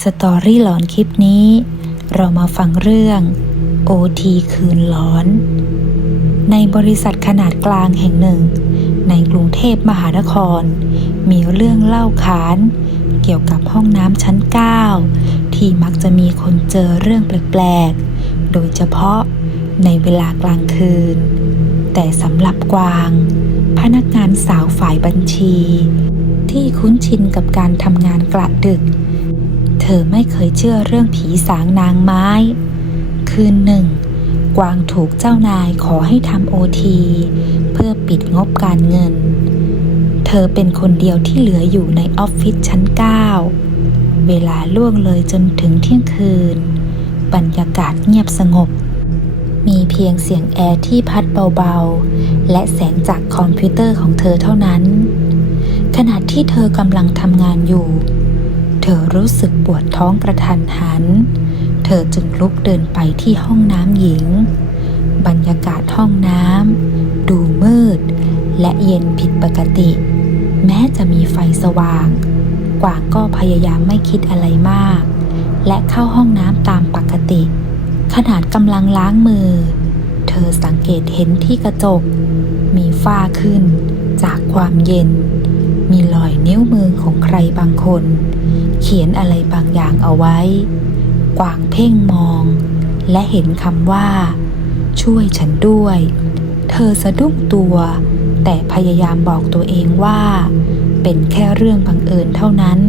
สตอรี่หลอนคลิปนี้ เรามาฟังเรื่อง OT คืนหลอน ในบริษัทขนาดกลางแห่งหนึ่ง ในกรุงเทพมหานคร มีเรื่องเล่าขาน เกี่ยวกับห้องน้ำชั้น 9 ที่มักจะมีคนเจอเรื่องแปลกๆ โดยเฉพาะในเวลากลางคืน แต่สำหรับกวาง พนักงานสาวฝ่ายบัญชี ที่คุ้นชินกับการทำงานกะดึก อไม่เคยเชื่อเรื่องผีสางนางไม้ คืนหนึ่ง กวางถูกเจ้านายขอให้ทำโอทีเพื่อปิดงบการเงิน เธอเป็นคนเดียวที่เหลืออยู่ในออฟฟิศชั้น 9 เวลาล่วงเลยจนถึงเที่ยงคืน บรรยากาศเงียบสงบ มีเพียงเสียงแอร์ที่พัดเบาๆ และแสงจากคอมพิวเตอร์ของเธอเท่านั้น ขณะที่เธอกำลังทำงานอยู่ เธอรู้สึกปวดท้องกระทันหัน เธอจึงลุกเดินไปที่ห้องน้ำหญิง บรรยากาศห้องน้ำดูมืด และเย็นผิดปกติ แม้จะมีไฟสว่าง กวางก็พยายามไม่คิดอะไรมาก และเข้าห้องน้ำตามปกติ ขนาดกำลังล้างมือ เธอสังเกตเห็นที่กระจก มีฝ้าขึ้น จากความเย็น มีรอยนิ้วมือของใครบางคน ขียนอะไรบางอย่างเอาไว้ กวางเพ่งมอง และเห็นคำว่า ช่วยฉันด้วย เธอสะดุ้งตัว แต่พยายามบอกตัวเองว่า เป็นแค่เรื่องบังเอิญเท่านั้น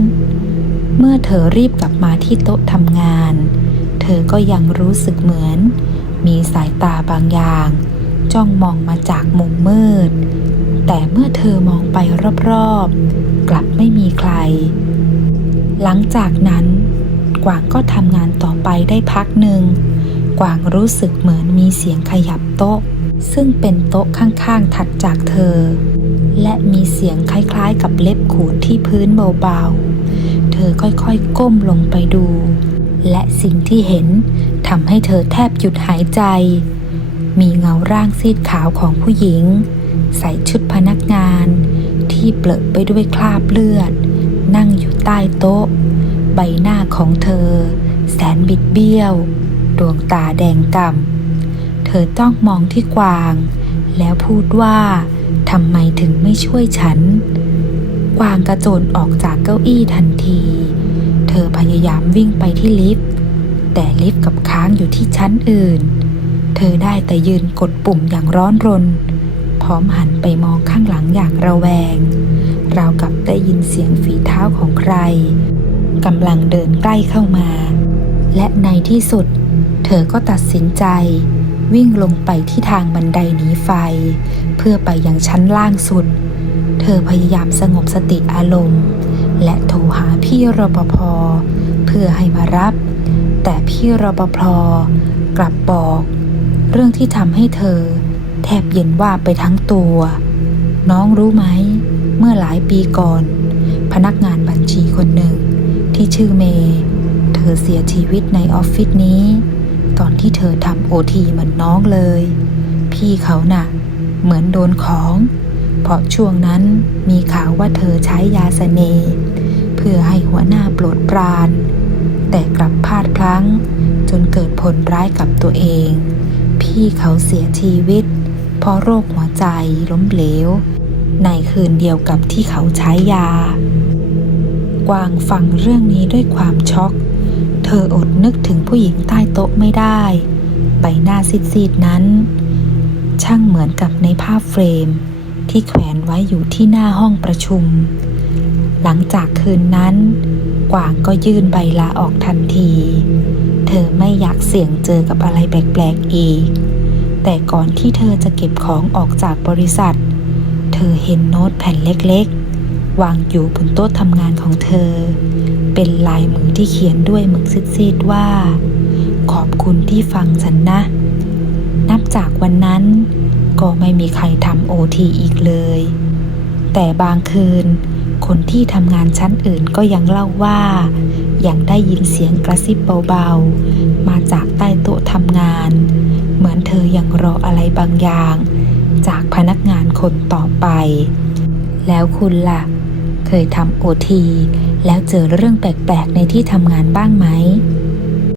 เมื่อเธอรีบกลับมาที่โต๊ะทำงาน เธอก็ยังรู้สึกเหมือน มีสายตาบางอย่าง จ้องมองมาจากมุมมืด แต่เมื่อเธอมองไปรอบๆ กลับไม่มีใคร หลังจากนั้น กวางก็ทำงานต่อไปได้พักหนึ่ง กวางรู้สึกเหมือนมีเสียงขยับโต๊ะ ซึ่งเป็นโต๊ะข้างๆถัดจากเธอ และมีเสียงคล้ายๆ กับเล็บขูดที่พื้นเบาๆ เธอค่อยๆก้มลงไปดู และสิ่งที่เห็นทำให้เธอแทบหยุดหายใจ มีเงาร่างซีดขาวของผู้หญิง ใส่ชุดพนักงาน ที่เปลอะไปด้วยคราบเลือด นั่งอยู่ใต้โต๊ะ ใบหน้าของเธอ แสนบิดเบี้ยว ดวงตาแดงกำ่ำเธอจ้องมองที่กวาง แล้วพูดว่าทำไมถึงไม่ช่วยฉัน กวางกระโจนออกจากเก้าอี้ทันที เธอพยายามวิ่งไปที่ลิฟต์ แต่ลิฟต์กับค้างอยู่ที่ชั้นอื่น เธอได้แต่ยืนกดปุ่มอย่างร้อนรน พร้อมหันไปมองข้างหลังอย่างระแวง ราวกับได้ยินเสียงฝีเท้าของใครกำลังเดินใกล้เข้ามา และในที่สุด เธอก็ตัดสินใจ วิ่งลงไปที่ทางบันไดหนีไฟ เพื่อไปยังชั้นล่างสุด เธอพยายามสงบสติอารมณ์ และโทรหาพี่รปภเพื่อให้มารับ แต่พี่รปภกลับบอก เรื่องที่ทำให้เธอ แทบเย็นว่าไปทั้งตัว น้องรู้ไหม เมื่อหลายปีก่อน พนักงานบัญชีคนหนึ่ง ที่ชื่อเมย์เธอเสียชีวิตในออฟฟิศนี้ ตอนที่เธอทำโอทีเหมือนน้องเลย พี่เขาน่ะ เหมือนโดนของ เพราะช่วงนั้นมีข่าวว่าเธอใช้ยาสเสน่ห์เพื่อให้หัวหน้าโปรดปราน แต่กลับพลาดพลั้ง จนเกิดผลร้ายกับตัวเอง พี่เขาเสียชีวิต เพราะโรคหัวใจล้มเหลว ในคืนเดียวกับที่เขาใช้ยา กวางฟังเรื่องนี้ด้วยความช็อก เธออดนึกถึงผู้หญิงใต้โต๊ะไม่ได้ ใบหน้าซีดๆนั้น ช่างเหมือนกับในภาพเฟรม ที่แขวนไว้อยู่ที่หน้าห้องประชุม หลังจากคืนนั้น กวางก็ยื่นใบลาออกทันที เธอไม่อยากเสี่ยงเจอกับอะไรแปลกๆอีก แต่ก่อนที่เธอจะเก็บของออกจากบริษัท เธอเห็นโน้ตแผ่นเล็กๆ วางอยู่บนโต๊ะทำงานของเธอ เป็นลายมือที่เขียนด้วยหมึกซีดๆว่า ขอบคุณที่ฟังฉันนะ นับจากวันนั้นก็ไม่มีใครทำโอทีอีกเลย แต่บางคืน คนที่ทำงานชั้นอื่นก็ยังเล่าว่า ยังได้ยินเสียงกระซิบเบาๆ มาจากใต้โต๊ะทำงาน เหมือนเธอยังรออะไรบางอย่าง จากพนักงานคนต่อไป แล้วคุณล่ะเคเคยทำโอทีแล้วเจอเรื่องแปลกๆในที่ทำงานบ้างไหม